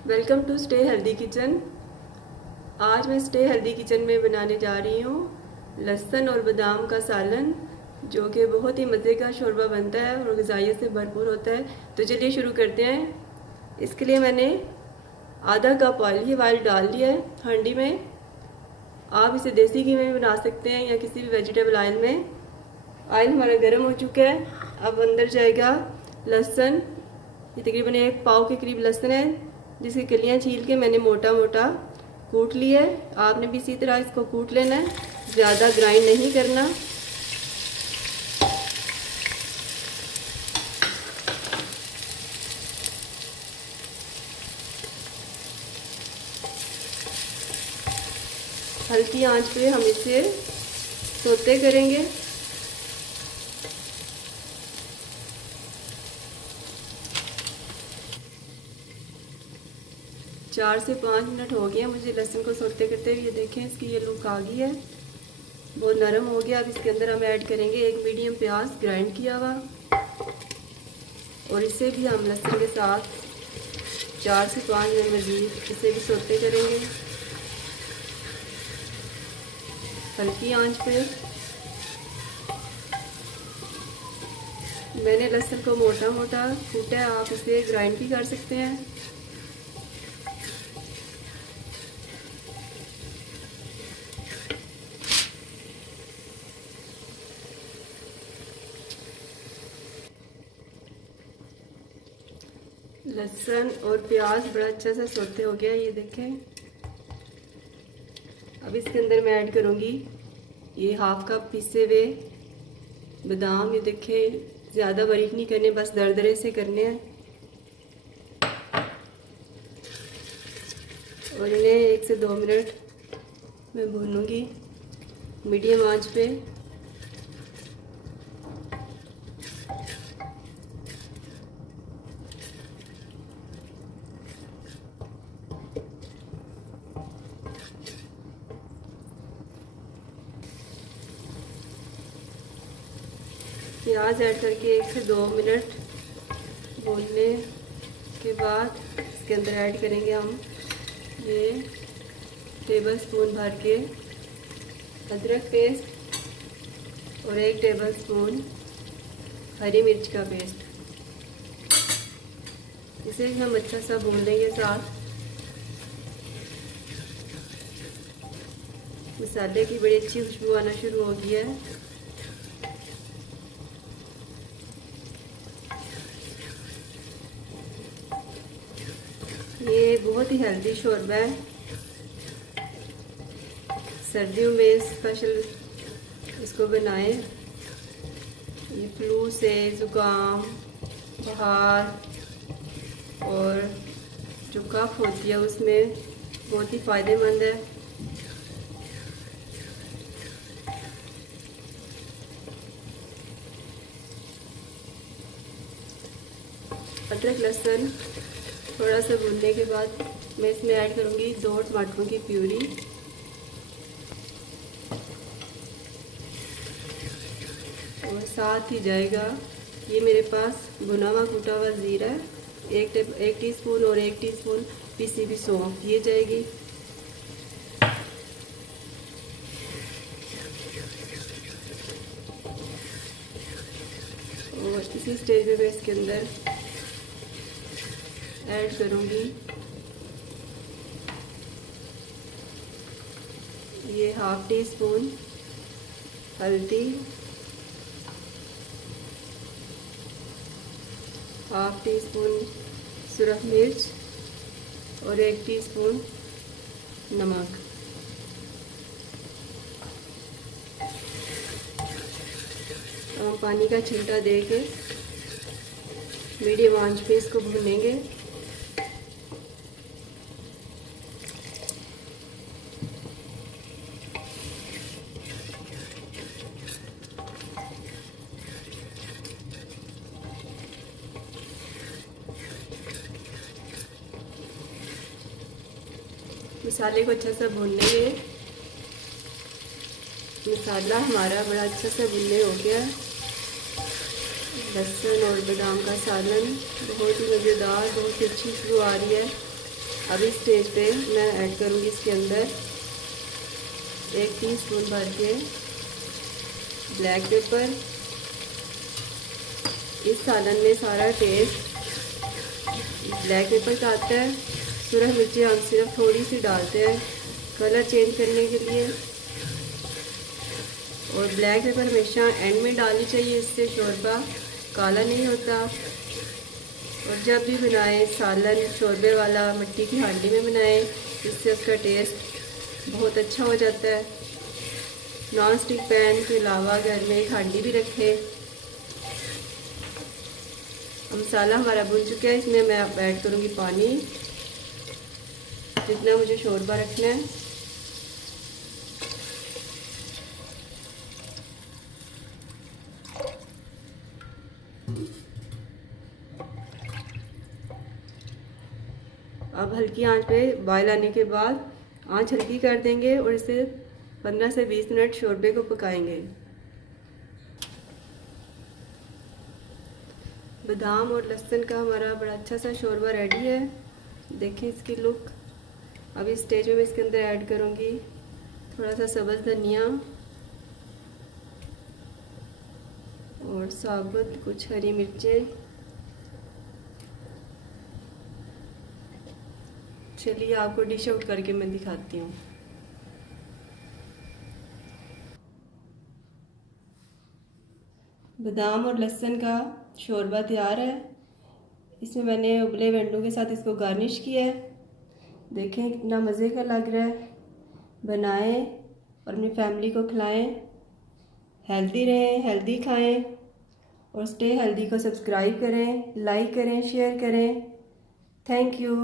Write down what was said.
Welcome to stay healthy kitchen. आज मैं stay healthy kitchen में बनाने जा रही हूँ लहसुन और बादाम का सालन, जो कि बहुत ही मज़े का शोरबा बनता है और ग़िज़ाइयत से भरपूर होता है। तो चलिए शुरू करते हैं। इसके लिए मैंने आधा कप ऑयल डाल लिया है हांडी में। आप इसे देसी घी में भी बना सकते हैं या किसी भी वेजिटेबल ऑयल में। ऑयल हमारा गर्म हो चुका है। अब अंदर जाएगा लहसुन। ये तकरीबन 1 पाव के करीब लहसुन है, जिसकी कलियां छील के मैंने मोटा मोटा कूट लिया है। आपने भी इसी तरह इसको कूट लेना है, ज़्यादा ग्राइंड नहीं करना। हल्की आंच पे हम इसे सौते करेंगे। चार से 5 मिनट हो गए मुझे लहसुन को सौते करते हुए। ये देखें, इसकी ये लुक आ गई है, बहुत नरम हो गया। अब इसके अंदर हम ऐड करेंगे 1 मीडियम प्याज ग्राइंड किया हुआ, और इसे भी हम लहसुन के साथ 4 से 5 मिनट मज़ीद इसे भी सौते करेंगे हल्की आंच पे। मैंने लहसुन को मोटा मोटा कूटा है, आप इसे ग्राइंड भी कर सकते हैं। लहसुन और प्याज बड़ा अच्छा सा सौते हो गया, ये देखें। अब इसके अंदर मैं ऐड करूँगी ये 1/2 कप पीसे हुए बादाम। ये देखें, ज़्यादा बारीक नहीं करने, बस दरदरे से करने हैं। और इन्हें 1 से 2 मिनट मैं भूनूंगी मीडियम आंच पे। प्याज ऐड करके 1 से 2 मिनट भूनने के बाद इसके अंदर ऐड करेंगे हम ये टेबलस्पून भर के अदरक पेस्ट और 1 टेबलस्पून हरी मिर्च का पेस्ट। इसे हम अच्छा सा भून लेंगे साथ। मसाले की बड़ी अच्छी खुशबू आना शुरू हो गई है। ये बहुत ही हेल्दी शोरबा है, सर्दियों में स्पेशल इसको बनाएं। ये फ्लू से, ज़ुकाम, बुखार और जो कफ होती है उसमें बहुत ही फ़ायदेमंद है। अदरक लहसुन थोड़ा सा भूनने के बाद मैं इसमें ऐड करूँगी 2 टमाटरों की प्यूरी, और साथ ही जाएगा ये मेरे पास भुना हुआ कूटा हुआ ज़ीरा है, 1 टीस्पून, और 1 टीस्पून पीसी हुई सौंफ ये जाएगी। और इसी स्टेज पे मैं इसके अंदर ऐड करूँगी ये 1/2 टीस्पून हल्दी, 1/2 टीस्पून सुरख मिर्च और 1 टीस्पून नमक। हम पानी का छिलका दे के मीडियम आंच पे इसको भूनेंगे। मसाले को अच्छा सा भून लेंगे। मसाला हमारा बड़ा अच्छा सा भुनने हो गया। लहसुन और बादाम का सालन बहुत ही मज़ेदार, बहुत ही अच्छी खुशबू आ रही है। अब इस स्टेज पे मैं ऐड करूँगी इसके अंदर 1 टीस्पून भर के ब्लैक पेपर। इस सालन में सारा टेस्ट ब्लैक पेपर का आता है। सुरख मिर्ची हम सिर्फ थोड़ी सी डालते हैं कलर चेंज करने के लिए, और ब्लैक पेपर हमेशा एंड में डालनी चाहिए, इससे शोरबा काला नहीं होता। और जब भी बनाएं सालन शोरबे वाला मिट्टी की हांडी में बनाएं, इससे उसका टेस्ट बहुत अच्छा हो जाता है। नॉन स्टिक पैन के अलावा घर में एक हांडी भी रखें। मसाला हमारा भुन चुका है, इसमें मैं अब ऐड करूँगी पानी, जितना मुझे शोरबा रखना है। अब हल्की आंच पे बॉयल आने के बाद आंच हल्की कर देंगे और इसे 15 से 20 मिनट शोरबे को पकाएंगे। बादाम और लहसुन का हमारा बड़ा अच्छा सा शोरबा रेडी है। देखें इसकी लुक। अब इस स्टेज में मैं इसके अंदर ऐड करूँगी थोड़ा सा सब्ज़ धनिया और साबुत कुछ हरी मिर्चें। चलिए आपको डिश आउट करके मैं दिखाती हूँ। बादाम और लहसुन का शोरबा तैयार है। इसमें मैंने उबले अंडों के साथ इसको गार्निश किया है। देखें कितना मज़े का लग रहा है। बनाएं और अपनी फैमिली को खिलाएं। हेल्दी रहें, हेल्दी खाएं और स्टे हेल्दी को सब्सक्राइब करें, लाइक करें, शेयर करें। Thank you.